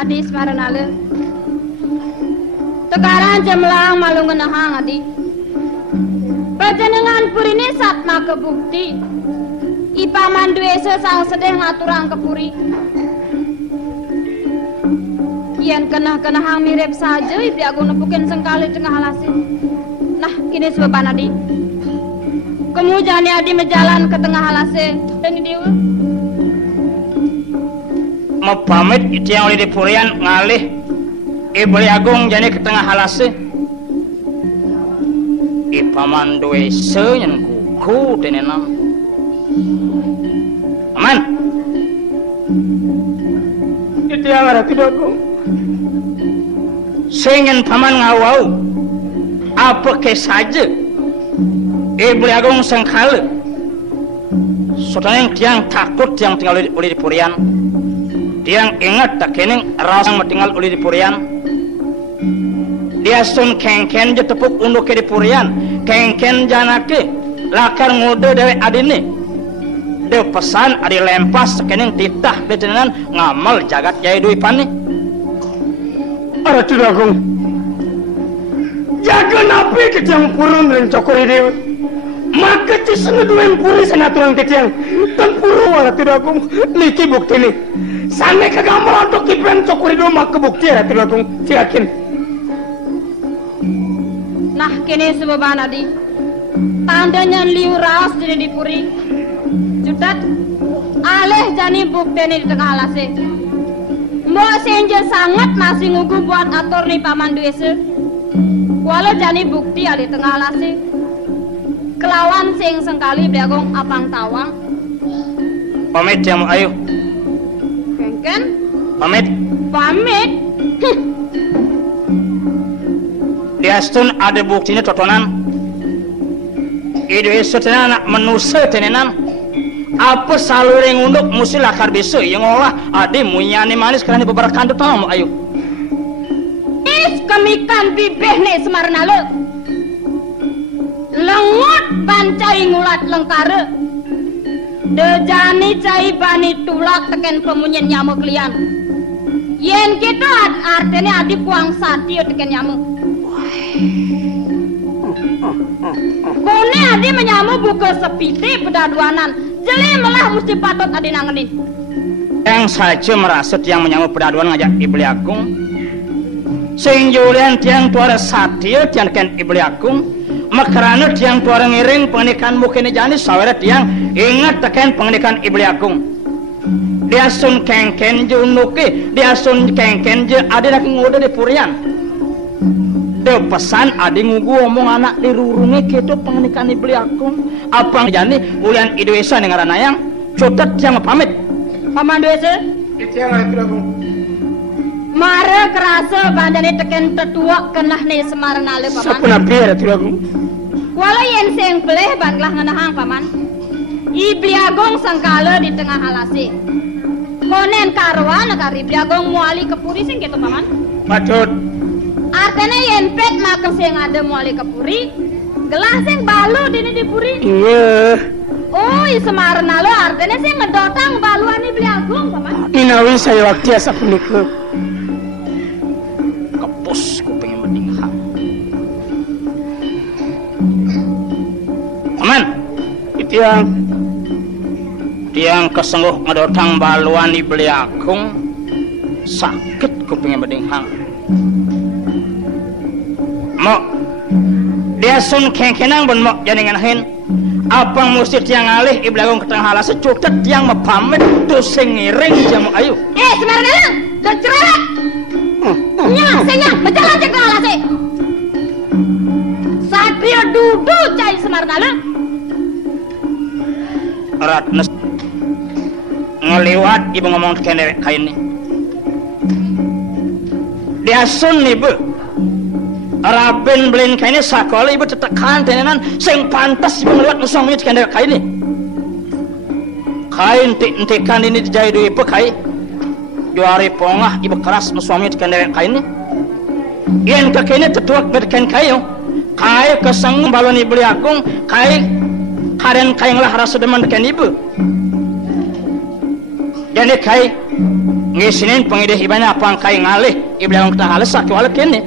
Adi Smaranale Tekaran jemlang malu ngenahang adi Panjenengan purine satma kebukti Ipaman duwese sang sedih ngaturang kepuri Kian kenah-kenahang mirip saja Ibi aku nepukin sengkali tengah halasin Nah kini sebeban adi Kemudian adi menjalan ke tengah halase Dan ini dewa mau pamit itu yang oleh dipurian ngalih Ibli Agung jani ke tengah halase Ipaman duwese yang kuku tenenan aman itu yang ada tidak Agung sehingga paman ngawau apa ke saja Ibli Agung sengkala soalnya yang takut yang tinggal oleh dipurian dia ingat tak kening rasang tinggal oleh dipurian dia sun kengken je tepuk unduk ke dipurian kengken janake lakar ngode dewe adine dia pesan adi lempas kening titah betenan ngamal jagat jaya dui pani ada tidak Agung jaga napi ketiang purun dan cokori dewe maka cisana dua puri senaturan ketiang dan puru ada tidak Agung niki bukti ni sana kegambar untuk kipen cokori dua maka bukti ada tidak Agung yakin nah kini sebeban adi tandanya liu raos jadi dipuri jutat aleh jani bukti ini di tengah halase mbok senja sangat masih ngugu buat atur nih paman duwese walau jani bukti di tengah halase kelawan sing sengkali biagong apang tawang pamit yang ayo kan pamit dia stun ada buktinya totonan ide setenan manusia tenenan apa saluring unduk musi lakar bisa yang olah ade munyane manis kerana beberapa kandu tamu ayo is kemikan bibih nih semarna le lengut bancai ngulat lengkare dejani cai bani tulak teken pemunyin nyamuk lian yen gitu artinya adi puang satio teken nyamuk kone adi menyamuk buka sepiti pedaduanan jeli melah mesti patut adi nangenin yang saja merasa tiang menyamuk pedaduan ngajak Ibli Agung sehingga tiang tuara satio tiang teken Ibli Agung makarana tiang tuara ngiring pernikahan mukini janis sawara tiang ingat tekan pernikahan Ibli Agung dia sun kengken je unuki dia sun kengken je ada lagi nguda di purian dia pesan adi ngugu omong anak dirurungi gitu pernikahan Ibli Agung apa jani ulian idwesa dengan ranayang cutat tiang pamit paman duwese tiang Ibli Agung mare kerasa bandane teken tetua kenah nih Semarang ale paman sapuna biar Ibli Agung walau yen seng peleh banglah ngenahang paman Ibli Agung sangkala di tengah halase konen karwan kari Ibli Agung muali kepuri sing gitu paman patut artinya yen pet maka sing ada muali kepuri gelah sing balu dini dipuri iya oh Semarang ale artinya sing ngedotang baluan Ibli Agung paman inawi saya waktu asa punika kepus ku pengen mendinghang paman itu yang tiang kesengguh ngedotang baluan Ibli Agung sakit kupingnya bedinghang mau dia sun kengkenang ben mau jadi nganahin apa mesti tiang alih Ibli Agung ketengah halase cutet tiang mepamit tuh sengiring jamu ayu sebenarnya dan cerewet senyang berjalan cek ketengah halase Satria duduk cai semarnala Ratnes ngeliwat ibu ngomong tekan dewek kain ni dia sun ibu Raben belin kain ni sakola ibu tetekan tenenan sing pantas ibu ngeliwat musangnya tekan dewek kain ni kain tik-tikan ini dijahit ibu kain juari pongah ibu keras musangnya tekan dewek kain ni yang kakinya tetuak berkan kayu kai keseng balon ibli akung kai karen kai ngalah rasa demen ken ibu jadi kai ngisinin pengide hibanya apang kai ngalih ibli akung kita halus sakit wala kene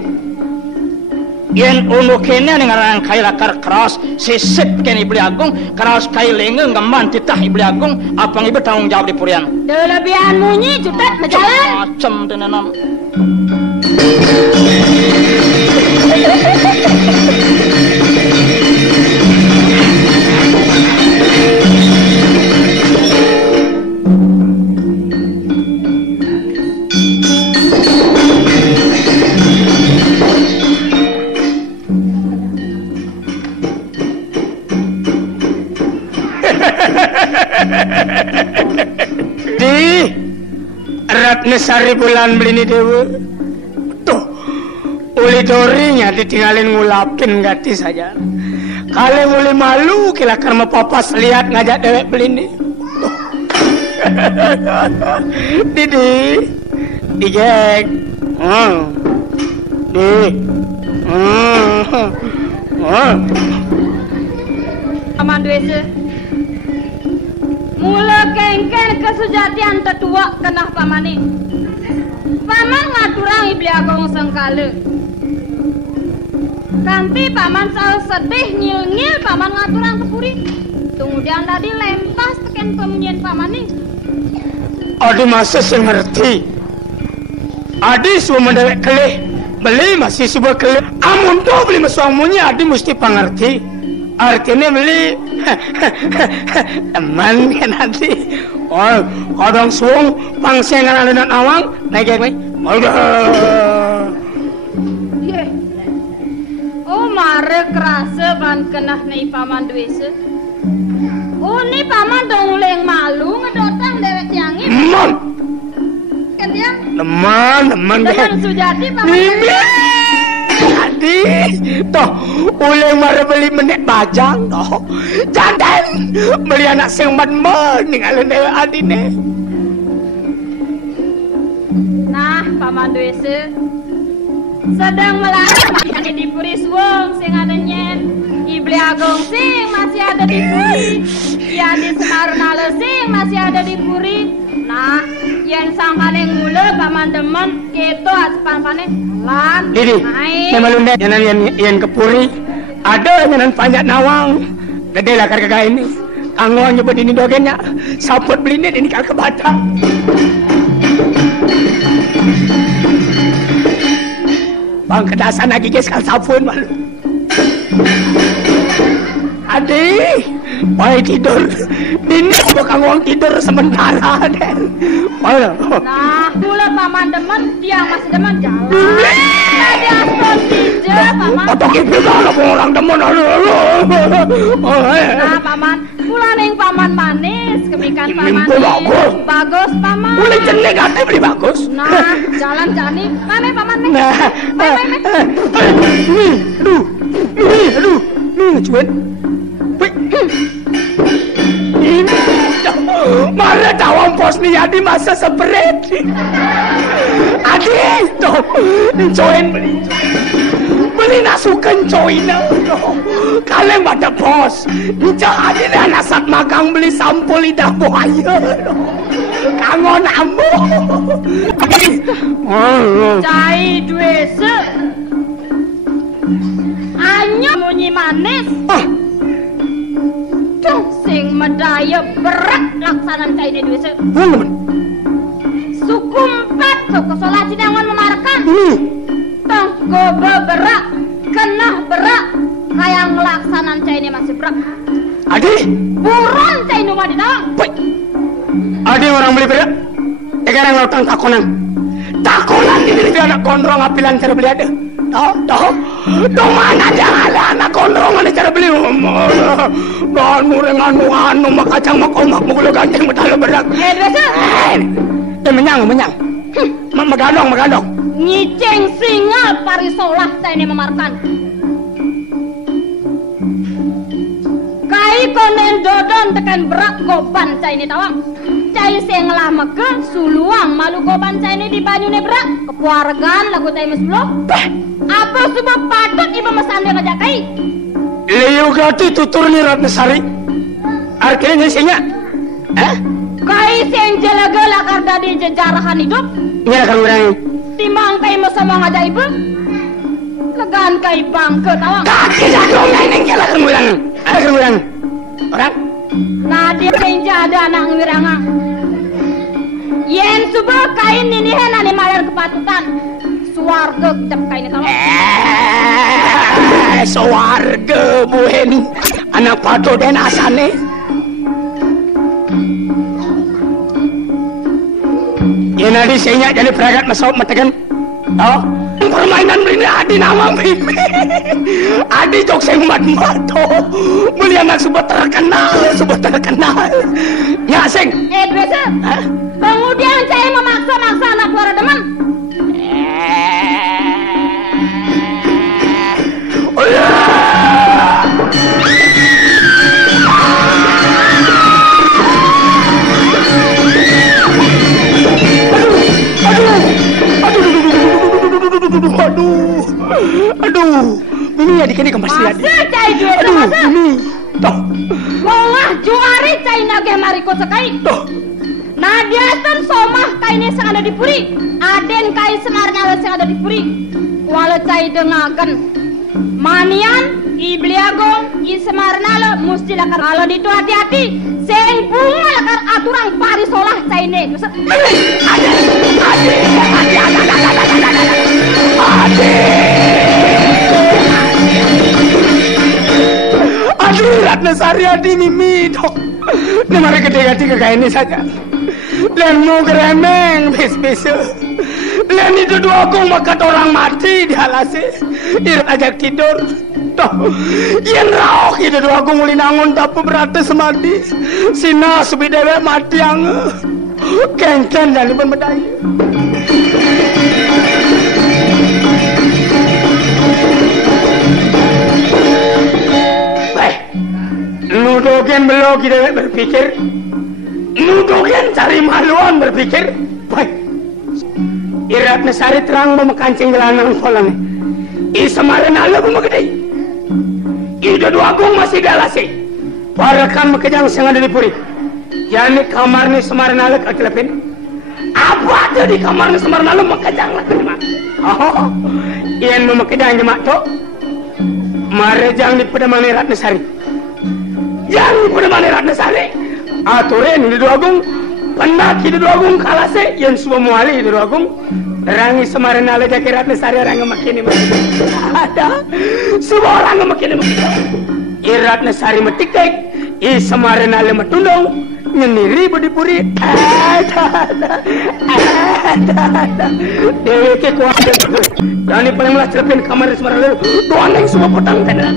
yen unu kene ngaran kai lakar keras sisip ken ibli akung keras kai lengeng ngeman titah ibli akung apang ibu tanggung jawab di purian Kelebihan munyi jutet berjalan macam tenanan Di Ratna Sari bulan beli dewa tuh uli dorinya ditinggalin ngulapin gati saja kalian mulai malu kila karena papas lihat ngajak dewek beli ini Didi digek Paman Dwese mula kengken kesujatian tetua kenah pamane paman ngaturang ibli agong sengkale kanti paman sal sedih nyil-nyil paman ngaturang kepuri kemudian tadi lempas teken pemunyian pamane adi masa saya ngerti adi semua mendewek kelih beli masih sebuah kelih amun tuh beli masuamunya adi mesti pengerti artinya beli teman kan nanti oh kadang suung pangsengan ada awang naik naik ye oh mare kerasa ban kenah nih paman Dwese oh nih paman dong uleng malu ngedotang dewek tiangin teman kan tiang teman dengan sujati paman Adi, toh uleng mara beli menek bajang, toh jantan beli anak sengbat meninggalin dewa Adi ne. Nah, Paman Dwese sedang melarang ada di Puri Suwung sing ada nyen, Ibli Agung sing masih ada di Puri, Yandi Semarunale sing masih ada di Puri. Nah, yen sang paling mula Paman demen keto aspan panen lan Didi, memalunde yang kepuri ada yang panjat nawang, gede lah karga ini. Anggo nyebut ini dogennya, saput beli ini kal ke Batak. Bang kedasan lagi guys kal sapun malu. Adi, baik tidur. Ini bukan uang tidur sementara den. Nah, mula Paman demen, dia masih demen jalan. Tadi aspal tije, Paman. Otak ibu kalau orang demen. Nah, Paman, mula ning Paman manis, kemikan Paman bagus. Bagus, Paman. Boleh jenek hati beli bagus. Nah, jalan jani, mame Paman nih. Aduh, cuman. Malah tawang pos ni Adi masa seperti Adi tuh join beli nasukan join kalian pada pos Adi dah nasat magang beli sampul lidah buaya kangen ambo Cai Dwese Anyo munyi manis sing medaya berat laksanan Cai Dwese sukumpat soko sholat sidangan memarkan tong gobe berak kenah berak kayak ngelaksanan Cai ini masih berat Adi buron Cai ini mau ditawang Adi orang beli berak sekarang lautang takonan ini anak gondrong apilan cara beli ada Tahu mana jangan anak gondrong cara beli dan anu makacang makomak mukul ganteng betala berak Dwese menyang megandong ngiceng singa parisolah Cai ini memarkan kai konen dodon tekan berak goban Cai ini tawang cai sing lama ke suluang malu goban cai ini di banyune berak kepuargan lagu cai mesblo. Apa sebab patut ibu mesande ngajak kai? Liu gati tutur ni Ratnasari. Artinya isinya, Kai sing jelaga lakar dari jejarahan hidup. Iya kan orang. Timang kai mesama ngajak ibu. Legan kai bangke tawang. Kaki jago main yang kan orang. Kan orang. Orang. Nah dia sing jada anak ngiranga. Yen subuh kain ini hena ni malar kepatutan. Suwarga kita kain tawang. Suwarga buen. Anak patu dan asane. Yan adi saya jadi peragat masuk matakan. Oh, permainan ini adi nama Mimi. Adi jok sing mat-mato. Muli anak sebut terkenal. Nyaseng. Biasa. Kemudian saya memaksa-maksa anak para teman. Oh ya. Aduh, Mimi adik ini kemasi adik. Masa cai jual masa? Mimi, toh. Mongah juari cai nage mariko sekai. Toh. Nadia tan somah kainnya sing ada di puri. Aden kai semarnya sing ada di puri. Wala cai dengaken. Manian ibliago i semarna lo musti lakar alon itu hati-hati. Sing bunga lakar aturan parisolah cai ne. Aduh, Ratnasari adi Mimi dok. Ini mari gede-gede ke kain ini saja. Len mau geremeng bis-bis. Len itu dua kong makat orang mati di halase. Irat ajak tidur. Toh, yen raok itu dua kong muli nangun tapi beratus mati. Sina subi dewe mati yang kengken dan liban bedai. Nudogen belok kita berpikir. Nudogen cari maluan berpikir. Baik. Ratnasari terang memekancing gelanang polang. Isamaran ala memegedai. Ida dua agung masih galasi. Parakan mekejang sing ada di puri. Yani kamar ni samaran ala kekelepin. Apa ada di kamar ni samaran ala mekejang lah jemaah. Oh, iyan memegedang jemaah to. Marejang di pedamane Ratnasari. Yang pada mana Ratnasari aturan di dua agung pendak di dua agung kalase yang semua muali di dua agung rangi semaran ala jaki Ratnasari orang makin ada semua orang makin Ratnasari metikek i semaran ala matundong nyeniri berdipuri ada dewe ke kuat dan paling malah cerapin kamar semaran ala doang yang semua potang tanda.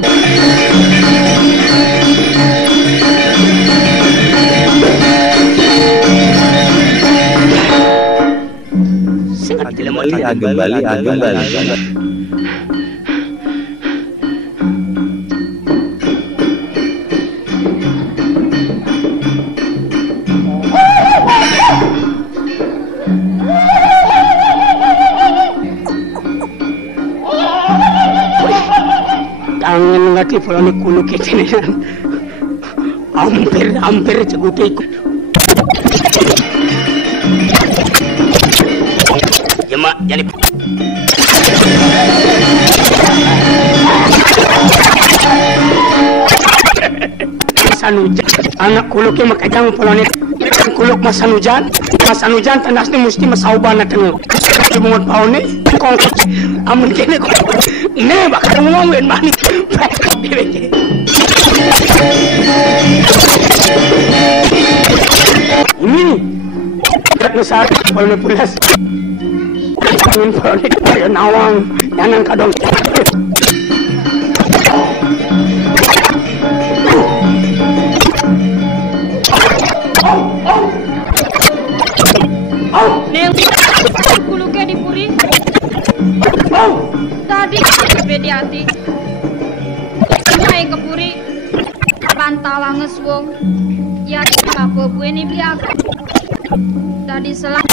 Kembali. Kangen ngati poloni kulu kecenean. Hampir ceguti. Mak jadi Masanujan anak kuluknya makajang polone kuluk masanujan tandas ni mesti masauban na tengok dimungut bau ni kongkot amun kene kok ne bakal ngomongin mani ini Ratnasari polone pulas ingin polone kaya nawang yanang kadong Neng kuluknya dipuri. Tadi mediati. Naik ke puri. Bantawanges wong. Ya apa bueni biak. Tadi selang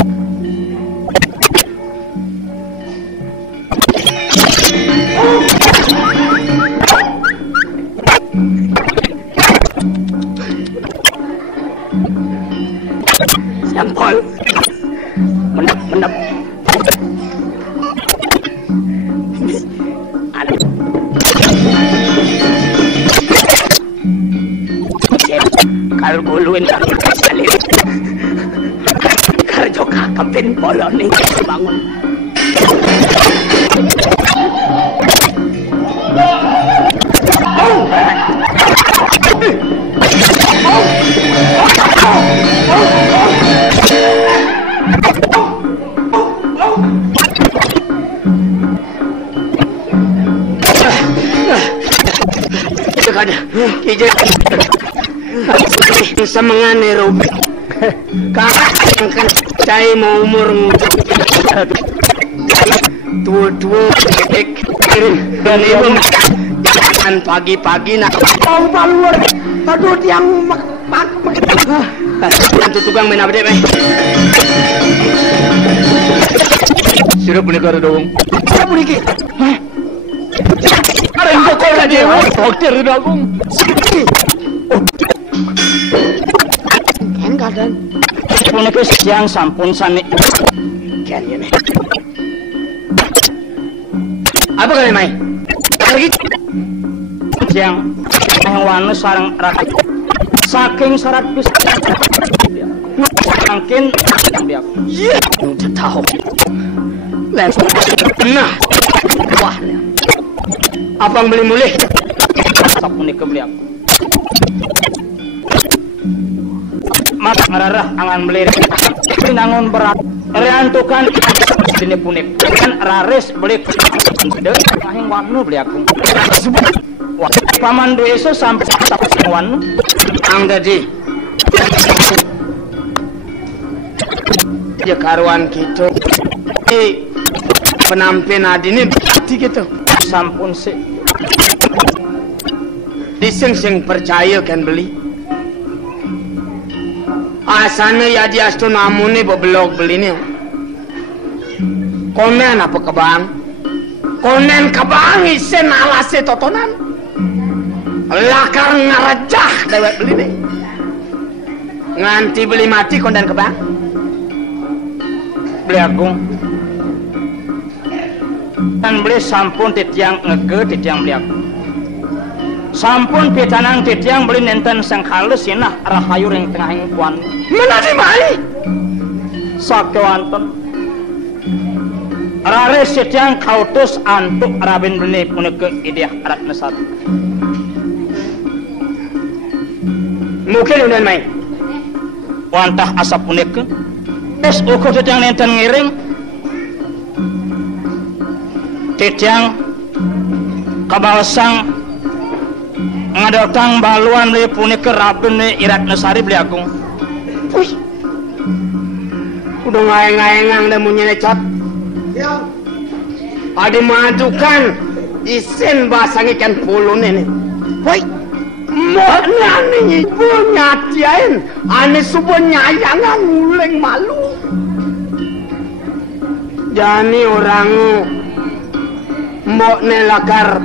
Sampol. Mendap. Kalau guluin kaki salib. Kerja kakapin polo nih bangun. Semengane Robi kakak kan cai mau umur tua dan ibu makan pagi-pagi nak mau keluar aduh tiang bantu tukang main apa deh Sudah punya kara dong. siapa punya Ada yang kok aja. Dokter dong. Kan kadang Punya yang sampun sani. kan ini. Apa kalian main? Pergi. Yang wanu sarang rakyat. Saking syarat bis. Mungkin dia. Iya, udah tahu. Nah, wah. Abang beli mulai. Sapun ke beli aku. Mas ngararah angan beli. Pinangon berat. Reantukan sini punik. Kan raris beli. Dek, ahing wanu beli aku. Wah, paman desa sampai wanu. Ang tadi. Ya karuan gitu. Penampilan adine berarti gitu. Sampun sih. Diseng-seng percaya kan beli. Asana ya di astronomune beblog beli nih. Konen apa kebang? Konen kebang isen alase totonan. Lakar ngarejah dewek beli nih. Nganti beli mati konen kebang. Beli aku. Dan beli sampun titiang ngege titiang beli aku. Sampun pitanang titiang beli nenten sang halus sinah rahayu ring tengahing kuan. Menadi mai. Sakewanten. Rare titiang kautus antuk rabin beli puneke idiah arat nesat. Mungkin udah mai. Wantah asap puneke. Des ukur titiang nenten ngiring. Titiang kabalsang ngadotang baluan beli punike rabin beli irat nesari beli aku. Wih. Udah ngaeng-ngaengang dan munyi necot. Ya. Adi majukan isin basang ikan puluh nih. Woi. Mana nih ibu nyatiain. Ane subuh nyayangan nguleng malu. Jani orang mbok nelakar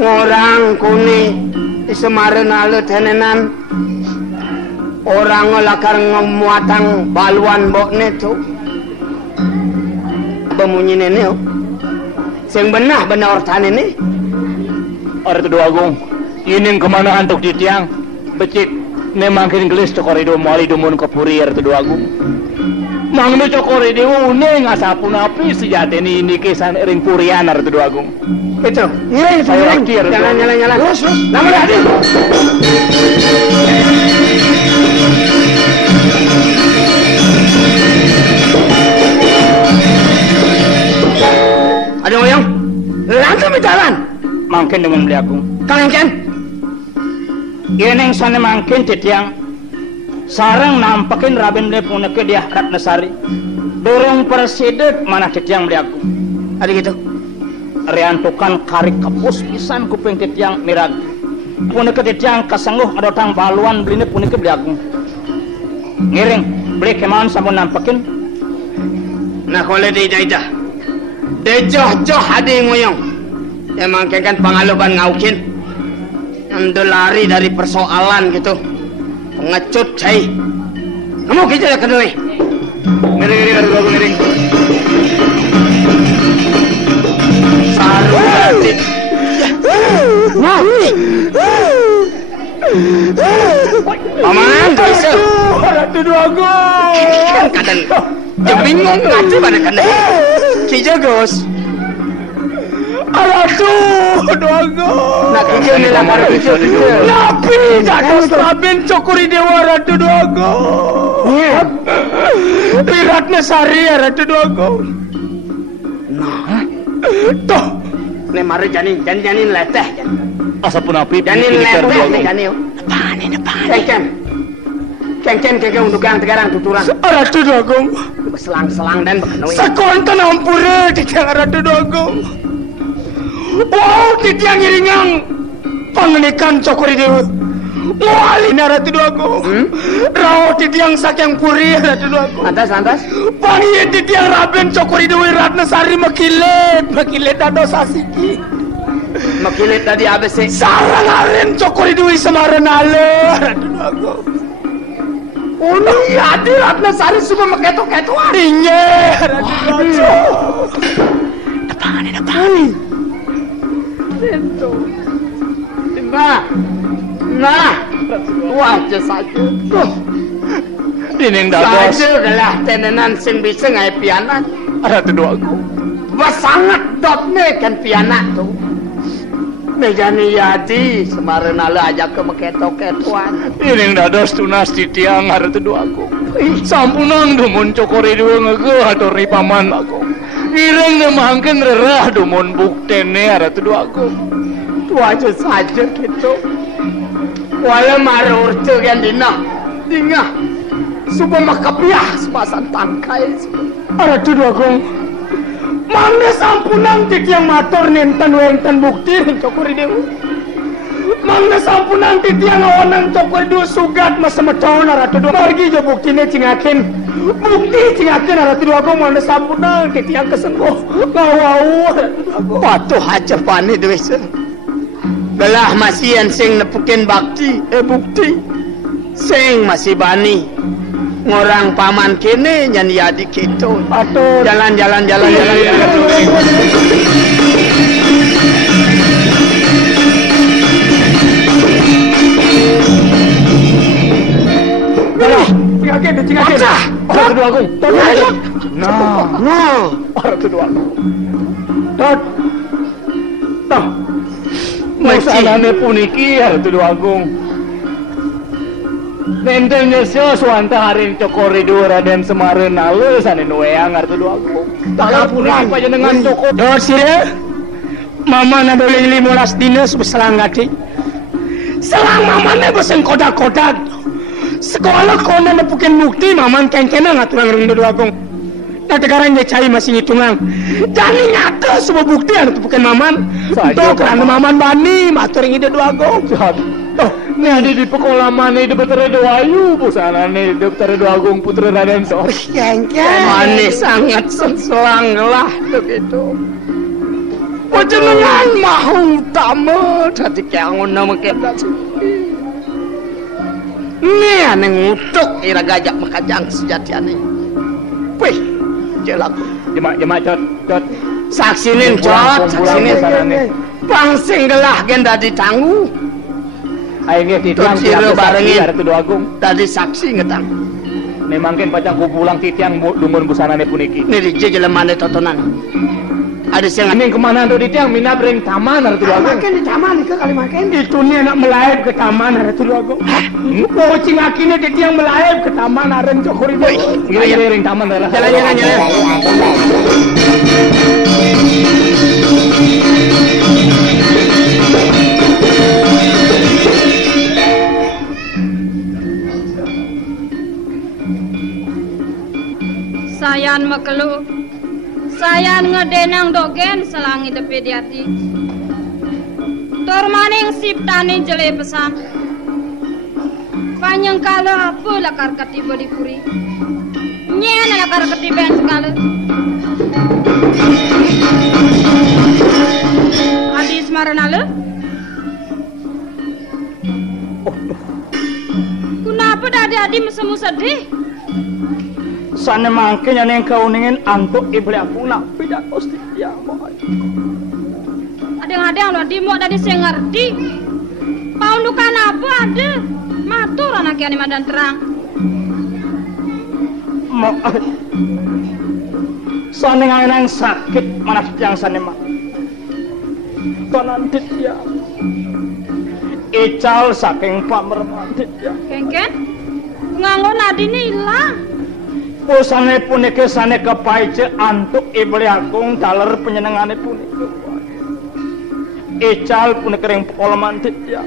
orang kuni isemaren alut henenan orang ngelakar ngemuatang baluan mbok netu bemunyi nene sing benah benar ortan ini Orang kedua agung ini kemana antuk di tiang becik nemangkin gelis cokorido mali dumun kepuri orang kedua agung mang nu cokorido uning asapun api sejatini ini kesan ring purian orang kedua agung itu ngiring Saya ngiring kira, jalan terus nama lihat ada oyong langsung berjalan mangkin dengan beli agung kalian kan ini sana mangkin titiang sarang nampakin rabin beli puneke dia Ratnasari dorong persidet mana titiang beli agung ada gitu reantukan karik kapus pisan kuping titiang mirag punika titiang kasengguh adotang baluan beline punika beli agung. Ngiring beli kemauan sampun nampekin. Nah kalau dah. Dejoh-joh ada yang ngoyong. Emang kan pengaloban ngaukin. Anda lari dari persoalan gitu. Pengecut cai. Kamu kita ya kedua. Miring aduh aku miring. Sarung. Nah. Paman, bisa. Ratu Duago. Kadang bingung ngaji pada kadang. Kijagos. Ratu Duago. Nak kijau ni lah baru kijau. Nabi Dados Raben Cokori Dewa Ratu Duago. Piratna Sari ya Ratu Duago. Nah, Toh. ni mari janin leteh. Asapun api. Janin leteh janin. Depan. Kengken untuk yang tegarang tuturan. Ratu Duago. Selang-selang dan berkenoi. Sakonten ampure di Ratu Duago. Wow, titiang ngiringang pangenikan Cokori Dewa. Mualina Ratu Duago. Rao titiang sakyang puri Ratu Duago. Santas. Pangi titiang Raben Cokori Dewa Ratna Sari makilet Dados Asiki. Makilit tadi ABC. Sarang aren Cokori Dewa Samaranale Ratu Duago. Unung yadi Ratna Sari semua maketo-ketoan. Inye Ratu Duago. Depan. Nah, wajah saja. Dining Dados. Saja adalah tenenan sing bisa ngai pianak. Ratu Duago. Sangat dotne kan pianak tu. Mejani yadi semarin ala aja ke maketo-ketoan. Dining Dados tunas titiang Ratu Duago. Sampunang dumun Cokori Dewa ngege hatori paman aku. Ireng nemangken rerah dumun buktene Ratu Duago. Tu aja saja gitu. Wala mara urce kan dina. Subuh makapiah sepasan tangkai. Ratu Duago. Mangga sampunang titiang mator nenten wenten bukti Cokori Dewa. Mangga sampunang titiang awanang Cokori Dewa sugat masemetona Ratu Duago. Margi jo buktine cingakin. Bukti cingakin Ratu Duago mangga sampunang titiang kesembuh. Ngawau Ratu Duago. Patuh aja pani dewese. Belah masih yang sing nepukin bukti. Sing masih bani. Ngorang paman kene nyan yadi gitu. Patuh. Jalan. Cingakin. Ratu Duago. Nah. Ratu Duago. Dot. Masalahnya puniki Ratu Duago. Nentengnya suanta haring Cokori Dewa Raden Semaren nale sane nueang Ratu Duago. Puniki panjenengan Cokori. Dosire. Mama na doleng 15 dina sebeselang gati. Selang mamane besen kodak-kodak. Sekolah kona nepukin bukti maman kengkena ngaturang Ratu Duago. Nah tegaran dia cai masih ngitungan. Jadi nyata semua bukti yang bukan maman. Tuh kerana maman bani matur yang ide Duago. Tuh ini ada di pekolaman ini Betara Dewayu busana nih Betara Duagung Putra Raden Sor. Manis sangat seselang lah begitu. Panjenengan mahu utama jadi kangen nama kita. Ini aneh ngutuk ira gajak makajang sejati aneh. Wih. Jelak. Jema cot. Saksinin cot, saksinin. Pangsing gelah gen dadi tanggu. Aing ge titiang barengin Ratu Duagung. Dadi saksi ngetang. Memangken pacang kupulang titiang dumun busanane puniki. Ini di jelemane totonan. Ada sing Ning kemana tuh titiang mina breng taman Ratu Duagung. makan di taman ke kali makan. Itu nih anak melayap ke taman Ratu Duagung. Pocing akine titiang melayap ke taman aren Cokori Dewa. Ngiring taman daerah. Jalan. Sayan makelu. Sayan ngedenang dogen selangi tepi di hati. Tormaning siptani jele pesan. Panjang kala apa lakar ketiba di puri. Nyen lakar ketiba yang sekala. Adi semaranala. Kenapa adi mesemu sedih? Sana mangkenya neng kau ningin antuk ibli aku nak pidak pasti dia boy. Adeng-adeng lo di mau tadi saya ngerti. Paundukan apa ada? Matur anak yang dan terang. Mau sana nang sakit mana yang sana mah. Konan dia. Ical saking pamermantit ya. Kengken? Nganggo nadi hilang. Pusane punike sane kepaice antuk ibli agung daler penyenengane punike. Ical punike ring pekolomantit ya.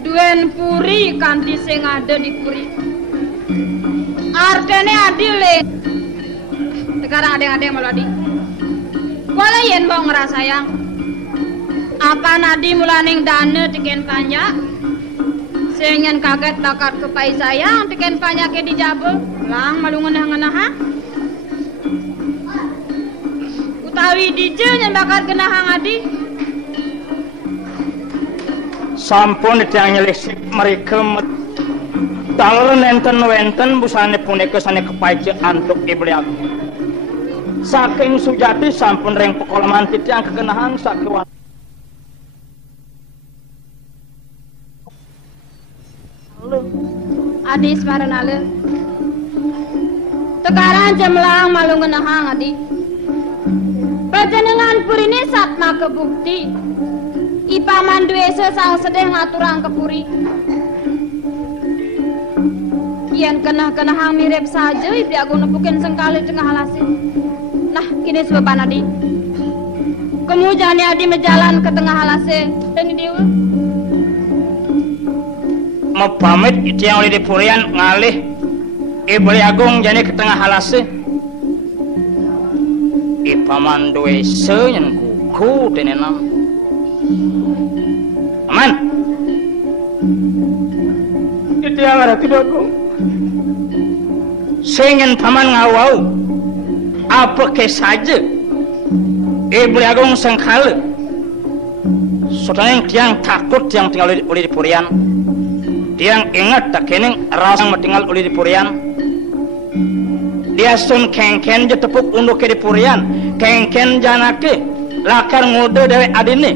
Duen puri kanthi sing ada di puri. Artene adile. Sekarang adeng-adeng melodi. Wala yen mau ngerasayang. Apa nadi mulaning dana tiken panjak? Sengen kaget lakat kepai sayang tiken panjak ke dijabel. Lang malu ngenah-ngenah. Utawi dije yang bakar genahang adi. Sampun tiang nyelisik mereka daler nenten-wenten busane punike sane kepaice antuk ibli aku. Saking sujati sampun ring pekolomantit yang kegenahan sakewan. Adi semaranale. Sekarang jemlang malu ngenahang adi. Panjenengan purine satma kebukti. Ipaman duwe sesang sedih ngaturang kepuri. Yen kenah-kenahang mirip saja ibli aku nepukin sengkali tengah halasi. Nah, kini sebab adi. Kemudian adi menjalan ke tengah halasi dan diwa. Mau pamit itu yang oleh dipurian ngalih ibli agung jani ke tengah halase ipaman duwe senyen kuku denenam aman itu yang ada tidak agung senyen paman ngawau apa ke saja ibli agung sengkala saudara yang takut yang tinggal oleh dipurian dia ingat tak kening rasa tinggal oleh di purian dia sun kengken je tepuk unduk ke di purian kengken janake lakar ngode dewe adini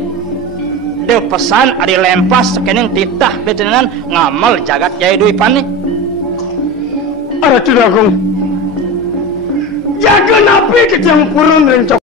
de pesan adi lempas kening titah betenan ngamal jagat jaya dui pani ada tidak kong jaga napi ke yang purun rencok